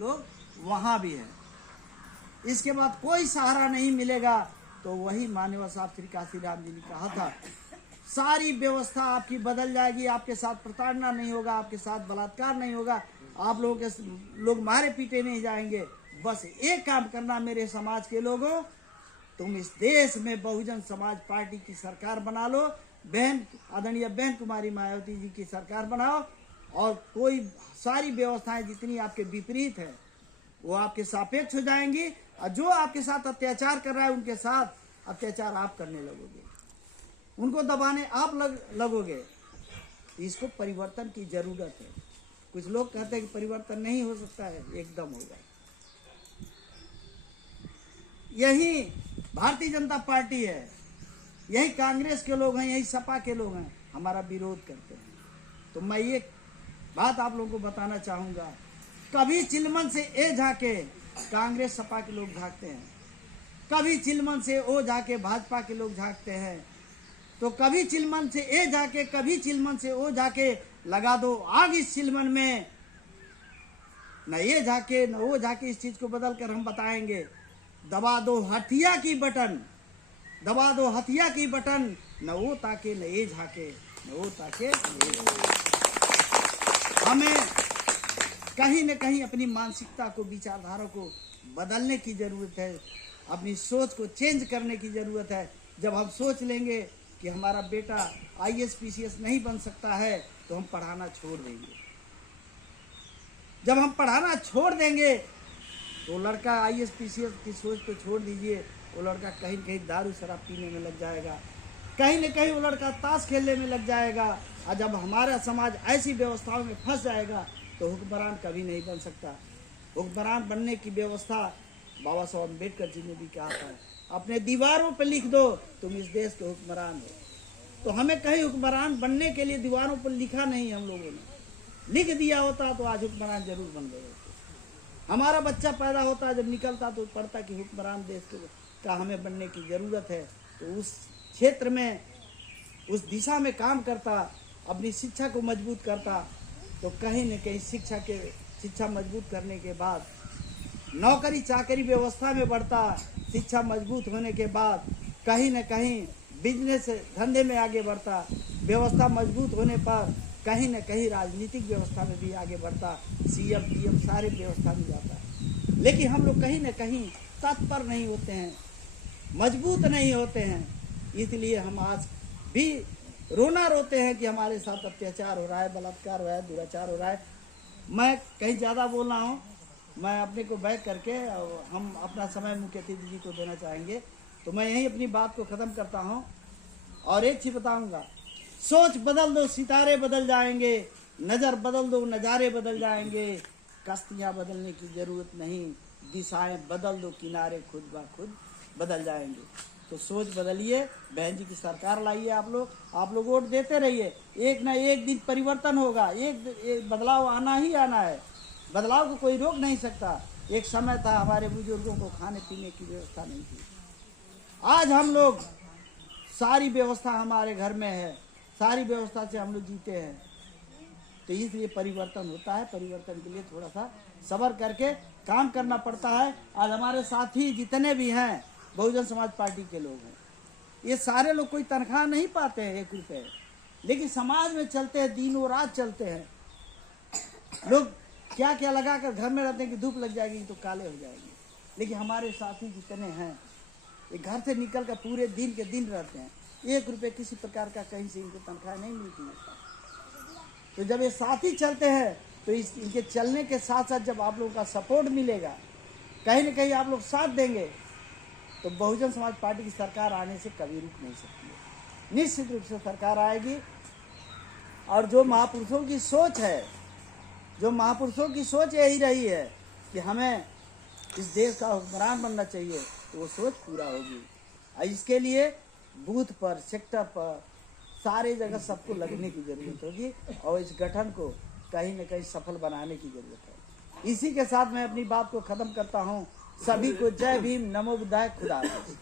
लोग वहां भी हैं। इसके बाद कोई सहारा नहीं मिलेगा। तो वही माननीय साहब श्री काशीराम जी ने कहा था, सारी व्यवस्था आपकी बदल जाएगी, आपके साथ प्रताड़ना नहीं होगा, आपके साथ बलात्कार नहीं होगा, आप लोगों के लोग मारे पीटे नहीं जाएंगे। बस एक काम करना मेरे समाज के लोगों, तुम इस देश में बहुजन समाज पार्टी की सरकार बना लो, बहन आदरणीय बहन कुमारी मायावती जी की सरकार बनाओ, और कोई सारी व्यवस्थाएं जितनी आपके विपरीत है वो आपके सापेक्ष हो जाएंगी, और जो आपके साथ अत्याचार कर रहा है उनके साथ अत्याचार आप करने लगोगे, उनको दबाने आप लगोगे। इसको परिवर्तन की जरूरत है। कुछ लोग कहते हैं कि परिवर्तन नहीं हो सकता है, एकदम होगा। यही भारतीय जनता पार्टी है, यही कांग्रेस के लोग हैं, यही सपा के लोग हैं, हमारा विरोध करते हैं। तो मैं ये बात आप लोगों को बताना चाहूंगा, कभी चिलमन से ए झाके कांग्रेस सपा के लोग झांकते हैं, कभी चिलमन से ओ झाके भाजपा के लोग झांकते हैं। तो कभी चिलमन से ए झाके, कभी चिलमन से ओ झाके, लगा दो आग इस चिलमन में, न ये झाके न वो झाके। इस चीज को बदल कर हम बताएंगे। दबा दो हथिया की बटन, दबा दो हथिया की बटन, न वो ताके न ये झाके, न वो ताके न ये झाके। हमें कहीं न कहीं अपनी मानसिकता को, विचारधारा को बदलने की जरूरत है, अपनी सोच को चेंज करने की जरूरत है। जब हम सोच लेंगे कि हमारा बेटा IAS PCS नहीं बन सकता है, तो हम पढ़ाना छोड़ देंगे। जब हम पढ़ाना छोड़ देंगे तो लड़का IAS PCS की सोच तो छोड़ दीजिए, वो लड़का कहीं न कहीं दारू शराब पीने में लग जाएगा, कहीं न कहीं वो लड़का ताश खेलने में लग जाएगा। और जब हमारा समाज ऐसी व्यवस्थाओं में फंस जाएगा तो हुक्मरान कभी नहीं बन सकता। हुक्मरान बनने की व्यवस्था बाबा साहब अम्बेडकर जी ने भी कहा था, अपने दीवारों पर लिख दो तुम इस देश के हुक्मरान हो। तो हमें कहीं हुक्मरान बनने के लिए दीवारों पर लिखा नहीं, हम लोगों ने लिख दिया होता तो आज हुक्मरान जरूर बन गए होते। हमारा बच्चा पैदा होता, जब निकलता तो पढ़ता कि हुक्मरान देश का हमें बनने की जरूरत है, तो उस क्षेत्र में, उस दिशा में काम करता, अपनी शिक्षा को मजबूत करता। तो कहीं न कहीं शिक्षा मजबूत करने के बाद नौकरी चाकरी व्यवस्था में बढ़ता, शिक्षा मजबूत होने के बाद कहीं न कहीं बिजनेस धंधे में आगे बढ़ता, व्यवस्था मजबूत होने पर कहीं न कहीं राजनीतिक व्यवस्था में भी आगे बढ़ता, CM PM सारे व्यवस्था में जाता। लेकिन हम लोग कहीं न कहीं तत्पर नहीं होते हैं, मजबूत नहीं होते हैं, इसलिए हम आज भी रोना रोते हैं कि हमारे साथ अत्याचार हो रहा है, बलात्कार हो रहा है, दुराचार हो रहा है। मैं कहीं ज़्यादा बोल रहा हूँ, मैं अपने को बैक करके हम अपना समय मुख्य अतिथि जी को देना चाहेंगे। तो मैं यही अपनी बात को ख़त्म करता हूँ और एक चीज़ बताऊँगा, सोच बदल दो सितारे बदल जाएंगे, नज़र बदल दो नज़ारे बदल जाएंगे, कश्तियाँ बदलने की ज़रूरत नहीं, दिशाएं बदल दो किनारे खुद ब खुद बदल जाएंगे। तो सोच बदलिए, बहन जी की सरकार लाइए, आप लोग वोट देते रहिए, एक ना एक दिन परिवर्तन होगा, एक बदलाव आना ही आना है, बदलाव को कोई रोक नहीं सकता। एक समय था हमारे बुजुर्गों को खाने पीने की व्यवस्था नहीं थी, आज हम लोग सारी व्यवस्था हमारे घर में है, सारी व्यवस्था से हम लोग जीते हैं। तो इसलिए परिवर्तन होता है, परिवर्तन के लिए थोड़ा सा सब्र करके काम करना पड़ता है। आज हमारे साथी जितने भी हैं बहुजन समाज पार्टी के लोग हैं, ये सारे लोग कोई तनख्वाह नहीं पाते हैं 1 रुपये, लेकिन समाज में चलते हैं, दिनों रात चलते हैं। लोग क्या क्या लगा कर घर में रहते हैं कि धूप लग जाएगी तो काले हो जाएंगे, लेकिन हमारे साथी जितने हैं ये घर से निकल कर पूरे दिन के दिन रहते हैं, 1 रुपये किसी प्रकार का कहीं से इनको तनख्वाह नहीं मिलती है। तो जब ये साथी चलते हैं तो इनके चलने के साथ साथ जब आप लोगों का सपोर्ट मिलेगा, कहीं ना कहीं आप लोग साथ देंगे, तो बहुजन समाज पार्टी की सरकार आने से कभी रुक नहीं सकती है। निश्चित रूप से सरकार आएगी। और जो महापुरुषों की सोच है, जो महापुरुषों की सोच यही रही है कि हमें इस देश का हुक्मरान बनना चाहिए, तो वो सोच पूरा होगी। इसके लिए बूथ पर, सेक्टर पर, सारे जगह सबको लगने की जरूरत होगी और इस गठन को कहीं न कहीं सफल बनाने की जरूरत है। इसी के साथ मैं अपनी बात को खत्म करता हूँ। सभी को जय भीम, नमो बुद्धाय, खुदा हाफिज।